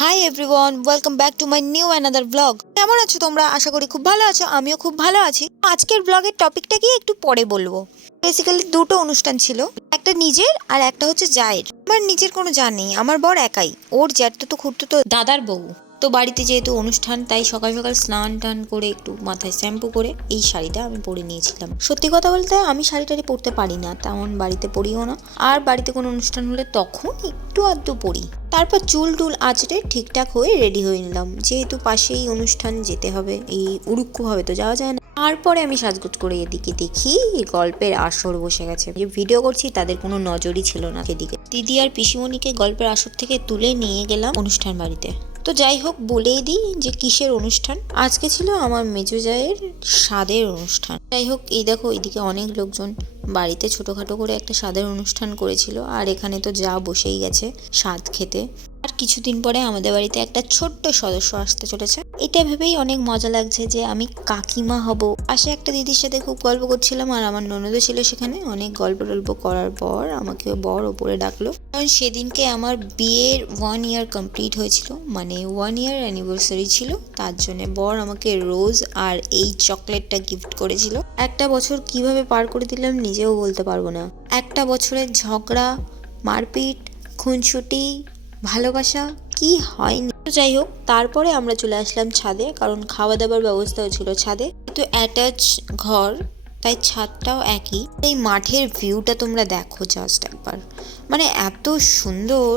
Hi everyone, welcome back to my new another blog. কেমন আছো তোমরা? আশা করি খুব ভালো আছো। আমিও খুব ভালো আছি। আজকের ব্লগের টপিকটা কি একটু পরে বলবো। বেসিক্যালি দুটো অনুষ্ঠান ছিল, একটা নিজের আর একটা হচ্ছে জায়ের। আমার নিজের কোনো জা নেই, আমার বর একাই। ওর জ্যাঠতো তো খুঁড়তো তো দাদার বউ। তো বাড়িতে যেহেতু অনুষ্ঠান, তাই সকাল সকাল স্নান টান করে একটু মাথায় শ্যাম্পু করে এই শাড়িটা আমি পরে নিয়েছিলাম। সত্যি কথা বলতে আমি শাড়ি টাড়ি পরতে পারি না, তেমন বাড়িতে পরিও না। আর বাড়িতে কোনো অনুষ্ঠান হলে তখন একটু আধটু পরি। তারপর চুল টুল আঁচড়ে ঠিকঠাক হয়ে রেডি হয়ে নিলাম, যেহেতু পাশেই অনুষ্ঠান যেতে হবে, এই উড়ুক্কুভাবে তো যাওয়া যায় না। তারপরে আমি সাজগোজ করে এদিকে দেখি গল্পের আসর বসে গেছে। যে ভিডিও করছি তাদের কোনো নজরই ছিল না সেদিকে। দিদি আর পিসিমণিকে গল্পের আসর থেকে তুলে নিয়ে গেলাম অনুষ্ঠান বাড়িতে। তো যাই হোক, বলেই দিই যে কিসের অনুষ্ঠান। আজকে ছিল আমার মেজো জায়ের স্বাদের অনুষ্ঠান। যাই হোক, এই দেখো এদিকে অনেক লোকজন বাড়িতে ছোটখাটো করে একটা স্বাদের অনুষ্ঠান করেছিল, আর এখানে তো যা বসেই গেছে স্বাদ খেতে। আর কিছুদিন পরে আমাদের বাড়িতে একটা ছোট্ট সদস্য আসতে চলেছে। এটা ভেবেই অনেক মজা লাগছে যে আমি কাকিমা হব। পাশে একটা দিদির সাথে খুব গল্প করছিলাম, আর আমার ননদও ছিল সেখানে। অনেক গল্প টল্প করার পর আমাকে বর ওপরে ডাকলো, কারণ সেদিনকে আমার বিয়ের 1 ইয়ার কমপ্লিট হয়েছিল, মানে 1 ইয়ার অ্যানিভার্সারি ছিল। তার জন্য বর আমাকে রোজ আর এই চকলেটটা গিফট করেছিল। একটা বছর কিভাবে পার করে দিলাম নিজেও বলতে পারবো না। একটা বছরের ঝগড়া, মারপিট, খুনসুটি, ভালোবাসা কি হয়নি। তো যাই হোক, তারপরে আমরা চলে আসলাম ছাদে, কারণ খাওয়া দাওয়ার ব্যবস্থাও ছিল ছাদে। কিন্তু অ্যাটাচ ঘর, তাই ছাদটাও একই। এই মাঠের ভিউটা তোমরা দেখো জাস্ট একবার, মানে এত সুন্দর।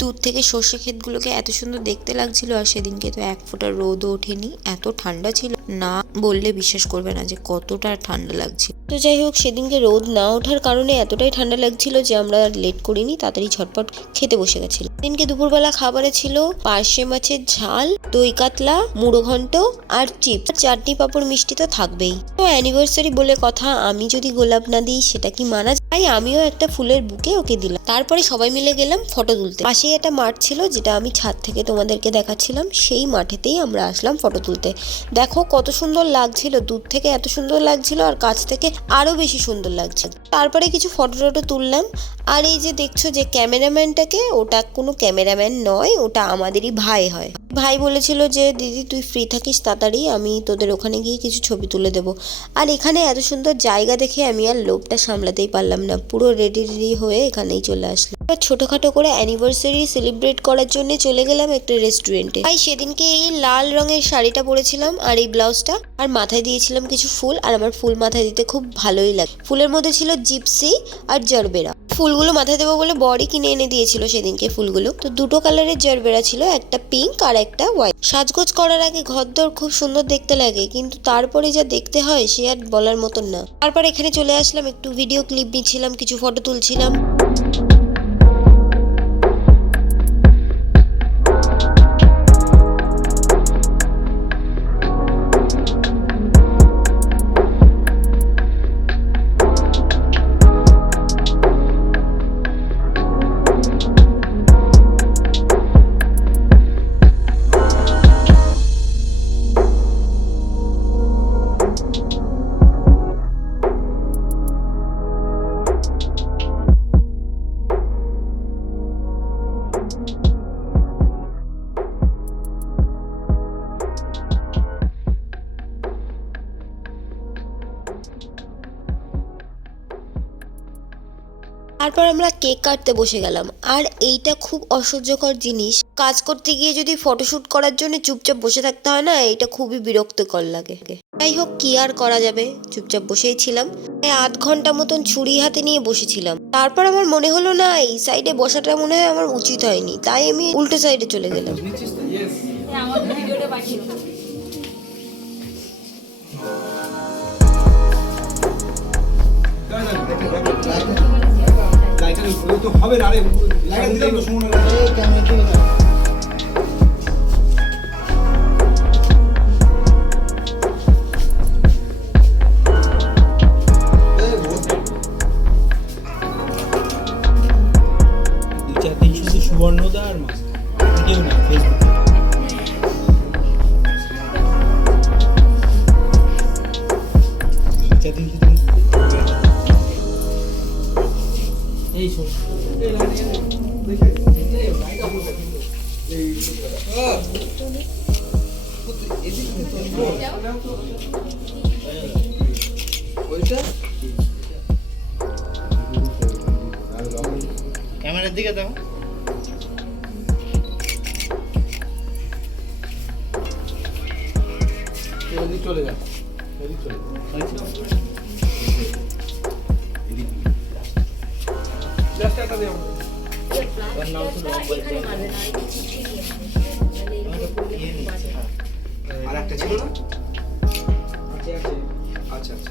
দূর থেকে সর্ষে ক্ষেতগুলোকে এত সুন্দর দেখতে লাগছিল। আর সেদিনকে তো এক ফোঁটা রোদও ওঠেনি, এত ঠান্ডা ছিল না বললে বিশ্বাস করবে না যে কতটা ঠান্ডা লাগছিল। তো যাই হোক, সেদিনকে রোদ না ওঠার কারণে এতটাই ঠান্ডা লাগছিল যে আমরা লেট করিনি, তাড়াতাড়ি ঝটপট খেতে বসে গেছিল। সেদিনকে দুপুরবেলা খাবারে ছিল পার্শে মাছের ঝাল, দই কাতলা, মুড়ো ঘন্ট আর চিপস, চাটনি পাঁপড় মিষ্টি তো থাকবেই। তো অ্যানিভার্সারি বলে কথা, আমি যদি গোলাপ না দিই সেটা কি মানা যায়? তাই আমিও একটা ফুলের বুকে ওকে দিলাম। তারপরে সবাই মিলে গেলাম ফটো তুলতে। পাশেই একটা মাঠ ছিল, যেটা আমি ছাদ থেকে তোমাদেরকে দেখাচ্ছিলাম। সেই মাঠেতেই আমরা আসলাম ফটো তুলতে। দেখো কত সুন্দর লাগছিল, দূর থেকে এত সুন্দর লাগছিল, আর কাছ থেকে আরো বেশি সুন্দর লাগছে। তারপরে কিছু ফটো টটো তুললাম। আর এই যে দেখছো যে ক্যামেরাম্যানটাকে, ওটা কোনো ক্যামেরাম্যান নয়, ওটা আমাদেরই ভাই হয়। ভাই বলেছিল যে দিদি তুই ফ্রি থাকিস তাড়াতাড়ি, আমি তোদের ওখানে গিয়ে কিছু ছবি তুলে দেবো। আর এখানে এত সুন্দর জায়গা দেখে আমি আর লোভটা সামলাতেই পারলাম না, পুরো রেডি হয়ে এখানেই চলে আসলাম। ছোটখাটো করে অ্যানিভার্সারি সেলিব্রেট করার জন্য চলে গেলাম একটা রেস্টুরেন্টে। তাই সেদিনকে এই লাল রঙের শাড়িটা পরেছিলাম আর এই ব্লাউজটা, আর মাথায় দিয়েছিলাম কিছু ফুল। আর আমার ফুল মাথায় দিতে খুব ভালোই লাগে। ফুলের মধ্যে ছিল জিপসি আর জারবেরা। ফুলগুলো মাথায় দেবো বলে বরই কিনে এনে দিয়েছিল সেদিনকে ফুলগুলো। তো দুটো কালারের জারবেরা ছিল, একটা পিঙ্ক আর একটা হোয়াইট। সাজগোজ করার আগে ঘরদোর খুব সুন্দর দেখতে লাগে, কিন্তু তারপরে যা দেখতে হয় সে আর বলার মতন না। তারপর এখানে চলে আসলাম, একটু ভিডিও ক্লিপ নিচ্ছিলাম, কিছু ফটো তুলছিলাম। তারপর আমরা কেক কাটতে বসে গেলাম। আর এইটা খুব অসহ্যকর জিনিস, কাজ করতে গিয়ে যদি ফটোশুট করার জন্য চুপচাপ বসে থাকতে হয় না, এটা খুবই বিরক্তকর লাগে। যাই হোক, কি আর করা যাবে, চুপচাপ বসেই ছিলাম। প্রায় আধ ঘন্টা মতন ছুরি হাতে নিয়ে বসেছিলাম। তারপর আমার মনে হলো না, এই সাইডে বসাটা মনে হয় আমার উচিত হয়নি, তাই আমি উল্টো সাইডে চলে গেলাম। তো হবে না রে, লাগা দিলাম তো শুনুন না এই ক্যামেরা এই শুধু সুবর্ণদা আর মাস কেউ না ফেসবুক এই শোন এই দেখে এই ক্যামেরার দিকে দাও। চলে যা আর একটা ছিল না? আচ্ছা আচ্ছা।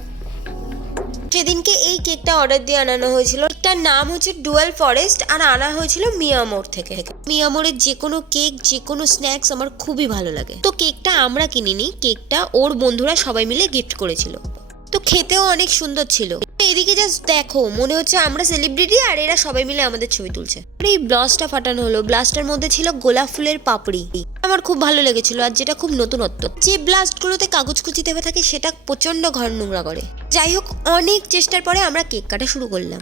সেদিনকে এই কেকটা অর্ডার দিয়ে আনানো হয়েছিল। কেকটার নাম হচ্ছে ডুয়েল ফরেস্ট আর আনা হয়েছিল মিয়ামোর থেকে। মিয়ামোরের যে কোনো কেক, যে কোনো স্ন্যাক্স আমার খুবই ভালো লাগে। তো কেকটা আমরা কিনিনি, কেকটা ওর বন্ধুরা সবাই মিলে গিফট করেছিল। তো খেতেও অনেক সুন্দর ছিল। এদিকে জাস্ট দেখো, মনে হচ্ছে আমরা সেলিব্রিটি আর এরা সবাই মিলে আমাদের ছবি তুলছে। এই ব্লাস্টটা ফাটানো হলো। ব্লাস্টের মধ্যে ছিল গোলাপ ফুলের পাপড়ি। আমার খুব ভালো লেগেছিল, আর যেটা খুব নতুনত্ব। যে ব্লাস্টগুলোতে কাগজ কুচি দেওয়া থাকে সেটা প্রচন্ড ঘর নোংরা করে। যাই হোক, অনেক চেষ্টার পরে আমরা কেক কাটা শুরু করলাম।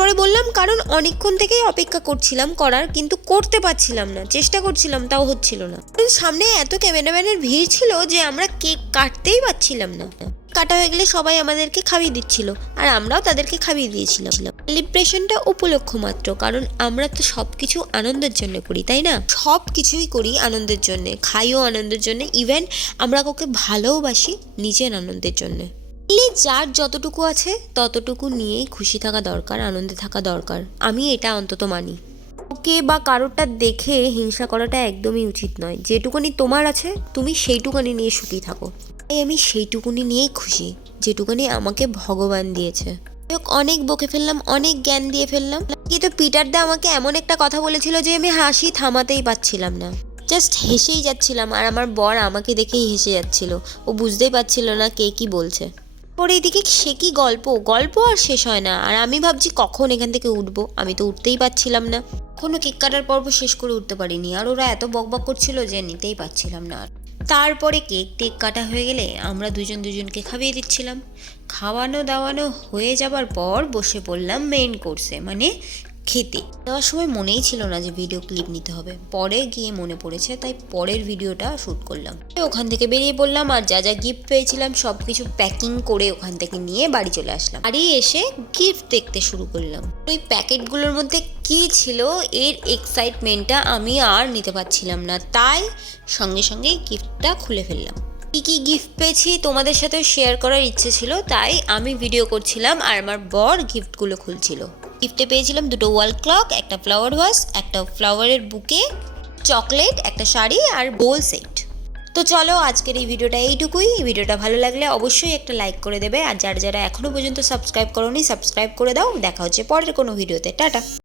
পরে বললাম, কারণ অনেকক্ষণ থেকেই অপেক্ষা করছিলাম করার, কিন্তু করতে পারছিলাম না। চেষ্টা করছিলাম, তাও হচ্ছিল না। সামনে এত ক্যামেরাম্যানের ভিড় ছিল যে আমরা কেক কাটতেই পারছিলাম না। কাটা হয়ে গেলে সবাই আমাদেরকে খাইয়ে দিচ্ছিল, আর আমরাও তাদেরকে খাইয়ে দিয়েছিলাম। সেলিব্রেশনটা উপলক্ষ মাত্র, কারণ আমরা তো সবকিছু আনন্দের জন্য করি, তাই না? সব কিছুই করি আনন্দের জন্য, খাইও আনন্দের জন্য, ইভেন আমরা কাউকে ভালোবাসি নিজের আনন্দের জন্য। যার যতটুকু আছে ততটুকু নিয়েই খুশি থাকা দরকার, আনন্দে থাকা দরকার। আমি এটা অন্তত মানি। ওকে বা কারোরটা দেখে হিংসা করাটা একদমই উচিত নয়। যেটুকুনি তোমার আছে তুমি সেইটুকুনি নিয়ে সুখী থাকো। তাই আমি সেইটুকুনি নিয়েই খুশি, যেটুকুনি আমাকে ভগবান দিয়েছে। অনেক বকে ফেললাম, অনেক জ্ঞান দিয়ে ফেললাম। কিন্তু পিটার দা আমাকে এমন একটা কথা বলেছিল যে আমি হাসি থামাতেই পারছিলাম না, জাস্ট হেসেই যাচ্ছিলাম। আর আমার বর আমাকে দেখেই হেসে যাচ্ছিল, ও বুঝতেই পারছিল না কে কি বলছে। পরে এদিকে সে কি গল্প আর শেষ হয় না। আর আমি ভাবছি কখন এখান থেকে উঠবো, আমি তো উঠতেই পারছিলাম না। কোনো কেক কাটার পর্ব শেষ করে উঠতে পারিনি, আর ওরা এত বকবক করছিল যে নিতেই পারছিলাম না। তারপরে কেক কাটা হয়ে গেলে আমরা দুজনকে খাইয়ে দিচ্ছিলাম। খাওয়ানো দাওয়ানো হয়ে যাবার পর বসে পড়লাম মেইন কোর্সে, মানে খেতে। দেওয়ার সময় মনেই ছিল না যে ভিডিও ক্লিপ নিতে হবে, পরে গিয়ে মনে পড়েছে, তাই পরের ভিডিওটা শ্যুট করলাম। ওখান থেকে বেরিয়ে পড়লাম, আর যা যা গিফট পেয়েছিলাম সব কিছু প্যাকিং করে ওখান থেকে নিয়ে বাড়ি চলে আসলাম। বাড়ি এসে গিফট দেখতে শুরু করলাম। ওই প্যাকেটগুলোর মধ্যে কি ছিল এর এক্সাইটমেন্টটা আমি আর নিতে পারছিলাম না, তাই সঙ্গে সঙ্গে গিফটটা খুলে ফেললাম। কি গিফট পেয়েছি তোমাদের সাথে শেয়ার করার ইচ্ছে ছিল, তাই আমি ভিডিও করছিলাম আর আমার বর গিফটগুলো খুলছিল। গিফটে পেয়েছিলাম দুটো ওয়াল ক্লক, একটা ফ্লাওয়ার ভাস, একটা ফ্লাওয়ারের বুকে, চকলেট, একটা শাড়ি আর বোল সেট। তো চলো, আজকের এই ভিডিওটা এইটুকুই। ভিডিওটা ভালো লাগলে অবশ্যই একটা লাইক করে দেবে, আর যারা এখনো পর্যন্ত সাবস্ক্রাইব করোনি সাবস্ক্রাইব করে দাও। দেখা হচ্ছে পরের কোনো ভিডিওতে। টাটা।